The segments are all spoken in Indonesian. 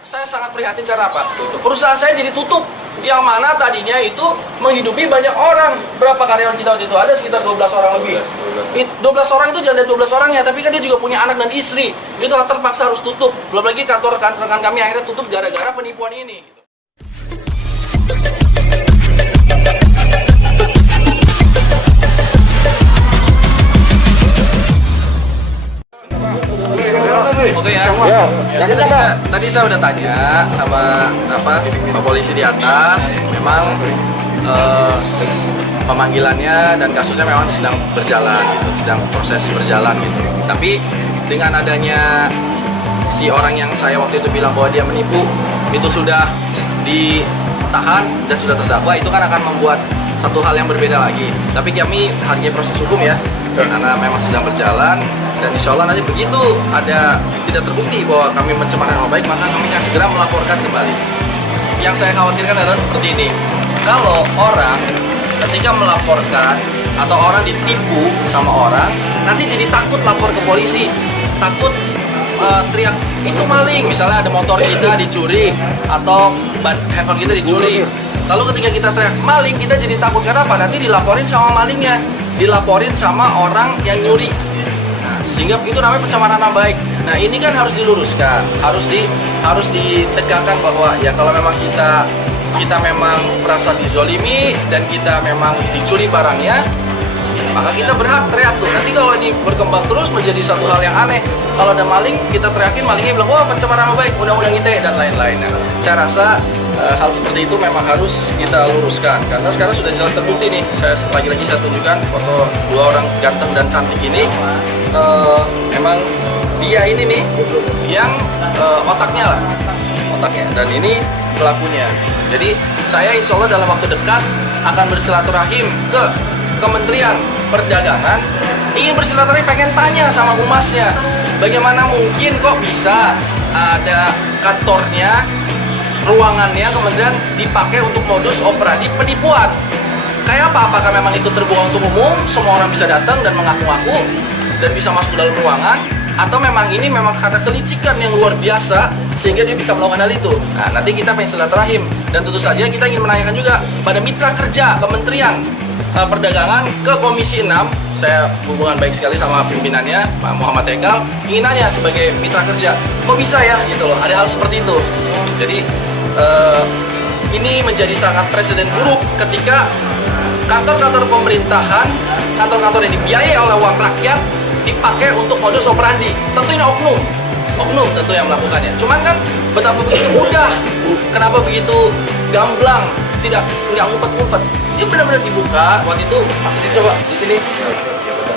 saya sangat prihatin karena apa? Perusahaan saya jadi tutup. Yang mana tadinya itu menghidupi banyak orang. Berapa karyawan kita waktu itu? Ada sekitar 12 orang lebih. 12 orang itu jangan dari 12 orangnya, tapi kan dia juga punya anak dan istri. Itu terpaksa harus tutup. Belum lagi kantor rekan kami akhirnya tutup gara-gara penipuan ini. Oke ya. Jadi tadi saya udah tanya sama Pak Polisi di atas, memang pemanggilannya dan kasusnya memang sedang berjalan gitu, sedang proses berjalan gitu. Tapi dengan adanya si orang yang saya waktu itu bilang bahwa dia menipu itu sudah ditahan dan sudah terdakwa, itu kan akan membuat satu hal yang berbeda lagi. Tapi kami hargai proses hukum ya, karena memang sedang berjalan. Dan insya Allah nanti begitu ada tidak terbukti bahwa kami mencemarkan nama baik, maka kami akan segera melaporkan kembali. Yang saya khawatirkan adalah seperti ini. Kalau orang ketika melaporkan atau orang ditipu sama orang, nanti jadi takut lapor ke polisi, takut teriak itu maling. Misalnya ada motor kita dicuri atau handphone kita dicuri. Lalu ketika kita teriak maling, kita jadi takut karena apa? Nanti dilaporin sama malingnya, dilaporin sama orang yang nyuri. Sehingga itu namanya pencemaran nama baik. Nah ini kan harus diluruskan, harus ditegakkan bahwa ya kalau memang kita memang merasa dizolimi dan kita memang dicuri barangnya, maka kita berhak teriak tuh. Nanti kalau ini berkembang terus menjadi satu hal yang aneh, kalau ada maling kita teriakin, malingnya bilang wah pencemaran nama baik, undang-undang ITE dan lain-lain. Nah, saya rasa hal seperti itu memang harus kita luruskan karena sekarang sudah jelas terbukti nih. Lagi-lagi saya tunjukkan foto dua orang ganteng dan cantik ini. Memang dia ini nih yang otaknya dan ini pelakunya. Jadi saya insya Allah dalam waktu dekat akan bersilaturahim ke Kementerian Perdagangan, ingin bersilaturahim, pengen tanya sama humasnya bagaimana mungkin kok bisa ada kantornya, ruangannya kementerian dipakai untuk modus operandi penipuan. Kayak apa? Apakah memang itu terbuka untuk umum, semua orang bisa datang dan mengaku-ngaku dan bisa masuk ke dalam ruangan, atau memang ini memang karena kelicikan yang luar biasa sehingga dia bisa melakukan hal itu. Nah, nanti kita pengen silaturahim dan tentu saja kita ingin menanyakan juga pada mitra kerja Kementerian Perdagangan ke Komisi 6. Saya hubungan baik sekali sama pimpinannya Pak Muhammad Ekal, ingin nanya sebagai mitra kerja, kok bisa ya gitu loh, ada hal seperti itu. Jadi ini menjadi sangat presiden buruk ketika kantor-kantor pemerintahan, kantor-kantor yang dibiayai oleh uang rakyat dipakai untuk modus operandi. Tentu ini oknum tentu yang melakukannya. Cuman kan betapa begitu mudah, kenapa begitu gamblang, nggak ngumpet-ngumpet. Ini benar-benar dibuka. Waktu itu Mas Ridi coba di sini.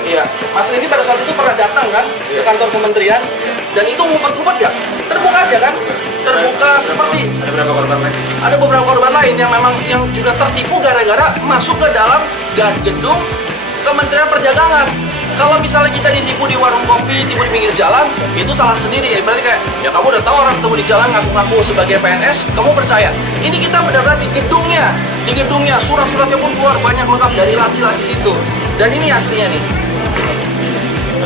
Iya, Mas Ridi pada saat itu pernah datang kan ke kantor kementerian dan itu ngumpet-ngumpet ya, terbuka aja kan, terbuka seperti. Ada beberapa korban lain. Ada beberapa korban lain yang memang yang juga tertipu gara-gara masuk ke dalam gedung Kementerian Perdagangan. Kalau misalnya kita ditipu di warung kopi, tipu di pinggir jalan, itu salah sendiri ya. Berarti kayak, ya kamu udah tahu orang ketemu di jalan ngaku-ngaku sebagai PNS, kamu percaya. Ini kita benar-benar di gedungnya, surat-suratnya pun keluar banyak lengkap dari laci-laci situ. Dan ini aslinya nih.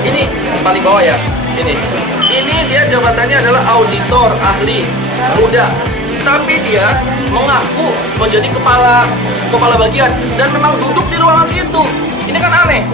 Ini paling bawah ya. Ini dia jabatannya adalah auditor ahli muda. Tapi dia mengaku menjadi kepala bagian dan memang duduk di ruangan situ. Ini kan aneh.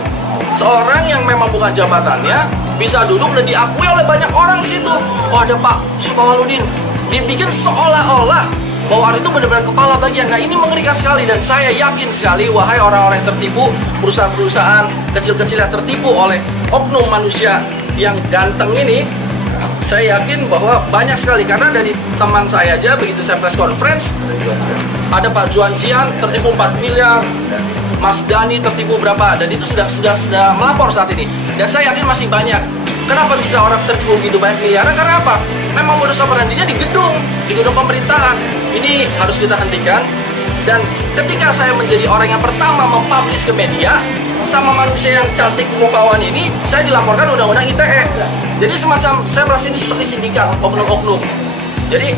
Seorang yang memang bukan jabatannya bisa duduk dan diakui oleh banyak orang di situ. Oh ada Pak Sukawaludin, dibikin seolah-olah bahwa itu benar-benar kepala bagian. Nah ini mengerikan sekali dan saya yakin sekali wahai orang-orang yang tertipu, perusahaan-perusahaan kecil-kecil yang tertipu oleh oknum manusia yang ganteng ini, saya yakin bahwa banyak sekali. Karena dari teman saya aja begitu saya press conference, ada Pak Juan Cian tertipu 4 miliar, Mas Dani tertipu berapa, dan itu sudah melapor saat ini. Dan saya yakin masih banyak. Kenapa bisa orang tertipu begitu banyak miliaran? Karena apa? Memang modus operandinya di gedung pemerintahan. Ini harus kita hentikan. Dan ketika saya menjadi orang yang pertama mempublish ke media sama manusia yang cantik rupawan ini, saya dilaporkan undang-undang ITE. Jadi semacam saya merasa ini seperti sindikat oknum-oknum. Jadi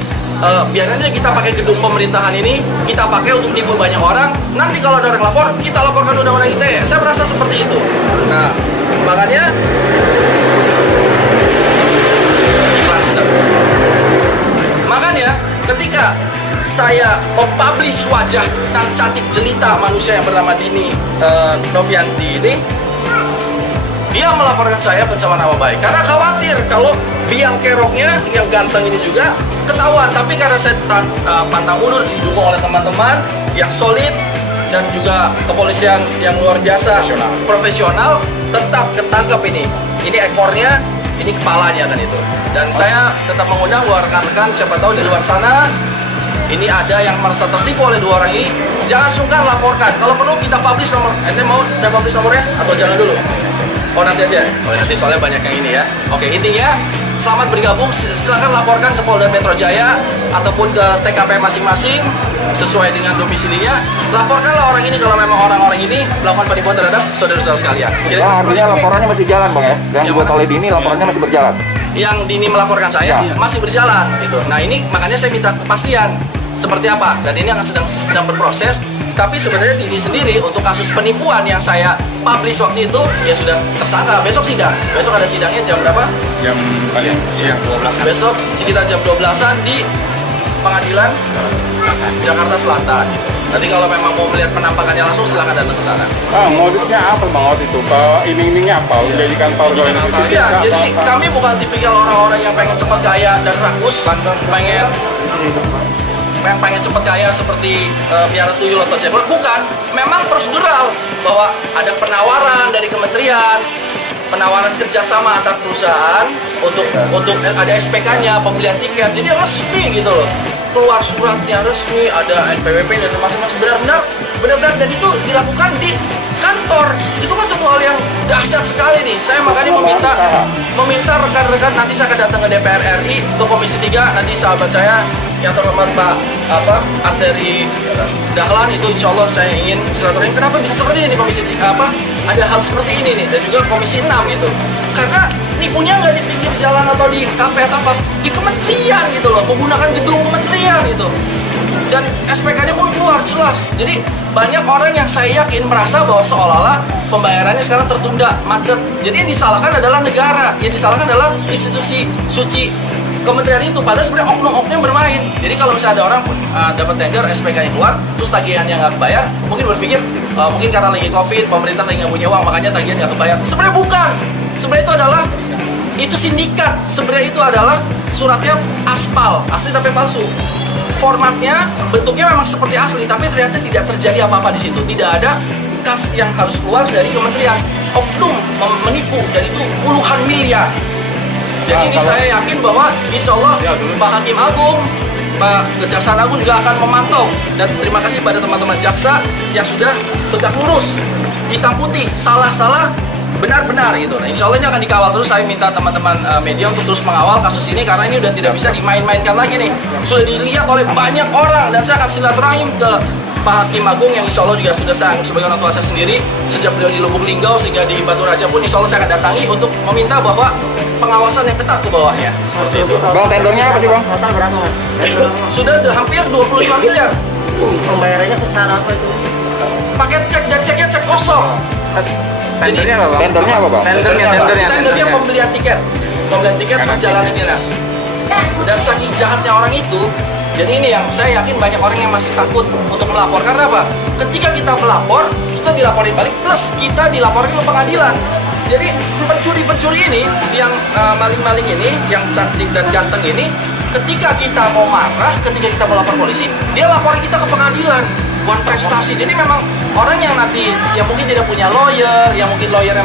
biar aja kita pakai gedung pemerintahan ini, kita pakai untuk nipu banyak orang. Nanti kalau ada orang lapor, kita laporkan undang-undang ITE. Saya merasa seperti itu. Nah, makanya iklan. Makanya ketika saya mempublish wajah dan cantik jelita manusia yang bernama Dini Novianti ini, dia melaporkan saya pencemaran nama baik karena khawatir kalau biang keroknya yang ganteng ini juga ketahuan. Tapi karena saya pantang mundur, didukung oleh teman-teman yang solid dan juga kepolisian yang luar biasa profesional, tetap ketangkep ini ekornya, ini kepalanya kan itu. Dan saya tetap mengundang buat rekan-rekan, siapa tahu di luar sana ini ada yang merasa tertipu oleh dua orang ini, jangan sungkan laporkan. Kalau perlu kita publish nomor. Ente mau saya publish nomornya atau jangan dulu? Oh nanti aja. Oh nanti soalnya banyak yang ini ya. Oke, intinya selamat bergabung. Silakan laporkan ke Polda Metro Jaya ataupun ke TKP masing-masing sesuai dengan domisilinya. Laporkanlah orang ini kalau memang orang-orang ini melakukan penipuan terhadap saudara-saudara sekalian. Artinya laporannya masih jalan, Bang ya? Yang dibuat oleh Dini laporannya masih berjalan? Yang Dini melaporkan saya masih berjalan gitu. Nah ini makanya saya minta kepastian seperti apa, dan ini akan sedang berproses. Tapi sebenarnya Dini sendiri untuk kasus penipuan yang saya publish waktu itu ya sudah tersangka. Besok sidang, besok ada sidangnya jam berapa? Jam paling siang 12. Besok sekitar jam 12-an di Pengadilan Jakarta Selatan gitu. Nanti kalau memang mau melihat penampakannya langsung silahkan datang ke sana. Modusnya apa Bang waktu itu? Iming-imingnya apa? Menjadikan power organisasi? Iya, jadi kami bukan tipikal orang-orang yang pengen cepat kaya dan rakus, pengen cepat kaya seperti piara tuyul atau cebol. Bukan, memang prosedural bahwa ada penawaran dari kementerian, penawaran kerjasama antar perusahaan untuk ada SPK-nya, pembelian tiket. Jadi resmi gitu loh, keluar suratnya resmi, ada NPWP dan masing-masing benar-benar, dan itu dilakukan di kantor. Itu kan satu hal yang dahsyat sekali nih. Saya makanya meminta rekan-rekan, nanti saya akan datang ke DPR RI, ke Komisi 3, nanti sahabat saya yang terhormat Pak Arteri Dahlan itu insya Allah saya ingin silaturahim. Kenapa bisa seperti ini di Komisi 3? Ada hal seperti ini nih, dan juga Komisi 6 gitu. Karena nipunya nggak di pinggir jalan atau di kafe atau apa, di kementerian gitu loh, menggunakan gedung kementerian gitu. Dan SPK-nya pun keluar jelas. Jadi banyak orang yang saya yakin merasa bahwa seolah-olah pembayarannya sekarang tertunda, macet. Jadi yang disalahkan adalah negara, yang disalahkan adalah institusi suci kementerian itu. Padahal sebenarnya oknum-oknum yang bermain. Jadi kalau misalnya ada orang dapat tender, SPK-nya keluar, terus tagihannya nggak kebayar, mungkin berpikir mungkin karena lagi COVID, pemerintah lagi nggak punya uang, makanya tagihan nggak kebayar. Sebenarnya bukan. Sebenarnya itu adalah sindikat. Sebenarnya itu adalah suratnya aspal, asli tapi palsu. Formatnya, bentuknya memang seperti asli, tapi ternyata tidak terjadi apa-apa di situ. Tidak ada kas yang harus keluar dari kementerian. Oknum menipu, dan itu puluhan miliar. Jadi ini saya yakin bahwa insya Allah Pak Hakim Agung, Pak Kejaksaan Agung juga akan memantau. Dan terima kasih pada teman-teman jaksa yang sudah tegak lurus, hitam putih, salah-salah, benar-benar gitu. Nah, insya Allah ini akan dikawal terus. Saya minta teman-teman media untuk terus mengawal kasus ini karena ini udah tidak bisa dimain-mainkan lagi nih. Sudah dilihat oleh banyak orang, dan saya akan silaturahim ke Pak Hakim Agung yang insya Allah juga sudah saya anggap sebagai orang tua saya sendiri sejak beliau di Lubuk Linggau sehingga di Batu Raja pun insya Allah saya akan datangi untuk meminta bahwa pengawasan yang ketat ke bawahnya. Seperti itu. Bang, tendernya apa sih Bang? Total berapa? Sudah hampir 25 miliar. Pembayarannya secara apa itu? Pakai cek, dan ceknya cek kosong. Tendernya apa Bang? Tendernya apa Bang? Tendernya pembelian tiket perjalanan dinas. Dan saking jahatnya orang itu, jadi ini yang saya yakin banyak orang yang masih takut untuk melapor. Karena apa? Ketika kita melapor, kita dilaporin balik, plus kita dilaporin ke pengadilan. Jadi pencuri-pencuri ini, yang maling-maling ini, yang cantik dan ganteng ini, ketika kita mau marah, ketika kita melapor polisi, dia laporin kita ke pengadilan. Buat prestasi. Jadi memang orang yang nanti yang mungkin tidak punya lawyer, yang mungkin lawyernya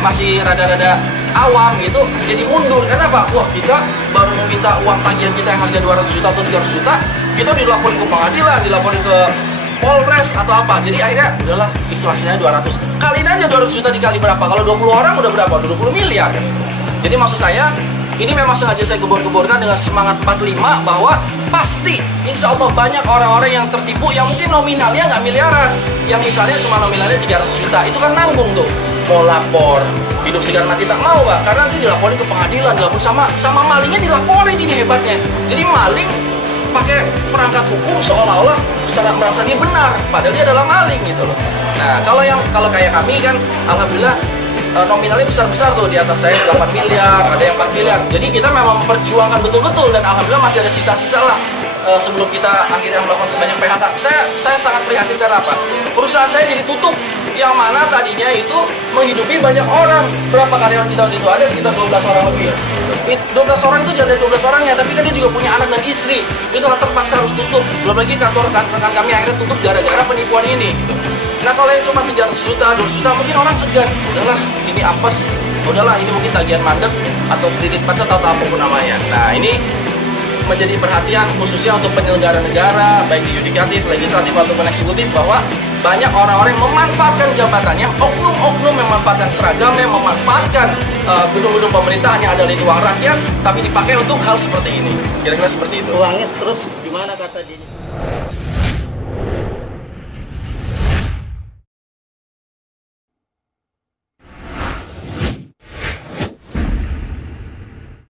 masih rada-rada awam gitu, jadi mundur. Kenapa? Wah, kita baru meminta uang tagihan kita yang harga 200 juta atau 300 juta, kita dilaporin ke pengadilan, dilaporin ke Polres atau apa. Jadi akhirnya udahlah, ikhlasnya 200. Kaliin aja 200 juta dikali berapa? Kalau 20 orang udah berapa? 20 miliar kan. Jadi maksud saya, ini memang sengaja saya gembor-gemborkan dengan semangat 45 bahwa pasti insya Allah banyak orang-orang yang tertipu yang mungkin nominalnya nggak miliaran, yang misalnya cuma nominalnya 300 juta, itu kan nanggung tuh mau lapor hidup segar mati tak mau Pak, karena nanti dilaporin ke pengadilan, dilaporin sama malingnya, dilaporin. Ini hebatnya. Jadi maling pakai perangkat hukum seolah-olah merasa dia benar, padahal dia adalah maling gitu loh. Nah kalau kayak kami kan alhamdulillah nominalnya besar-besar tuh, di atas saya 8 miliar, ada yang 4 miliar. Jadi kita memang memperjuangkan betul-betul, dan alhamdulillah masih ada sisa-sisa lah sebelum kita akhirnya melakukan banyak PHK. Saya sangat prihatin karena apa? Perusahaan saya jadi tutup, yang mana tadinya itu menghidupi banyak orang. Berapa karyawan kita waktu itu? Ada sekitar 12 orang lebih. 12 orang itu jangan 12 orangnya, tapi kan dia juga punya anak dan istri. Itu terpaksa harus tutup. Belum lagi kantor rekan kami akhirnya tutup gara-gara penipuan ini. Gitu. Nah kalau yang cuma 300 juta, 200 juta mungkin orang segan. Udahlah, ini apes. Udahlah, ini mungkin tagihan mandek atau kredit macet atau apapun namanya. Nah ini menjadi perhatian khususnya untuk penyelenggara negara, baik di yudikatif, legislatif ataupun eksekutif, bahwa banyak orang-orang yang memanfaatkan jabatannya, oknum-oknum yang memanfaatkan seragam, yang memanfaatkan gedung-gedung pemerintahan yang ada di uang rakyat, tapi dipakai untuk hal seperti ini. Kira-kira seperti itu. Uangnya terus gimana kata dia?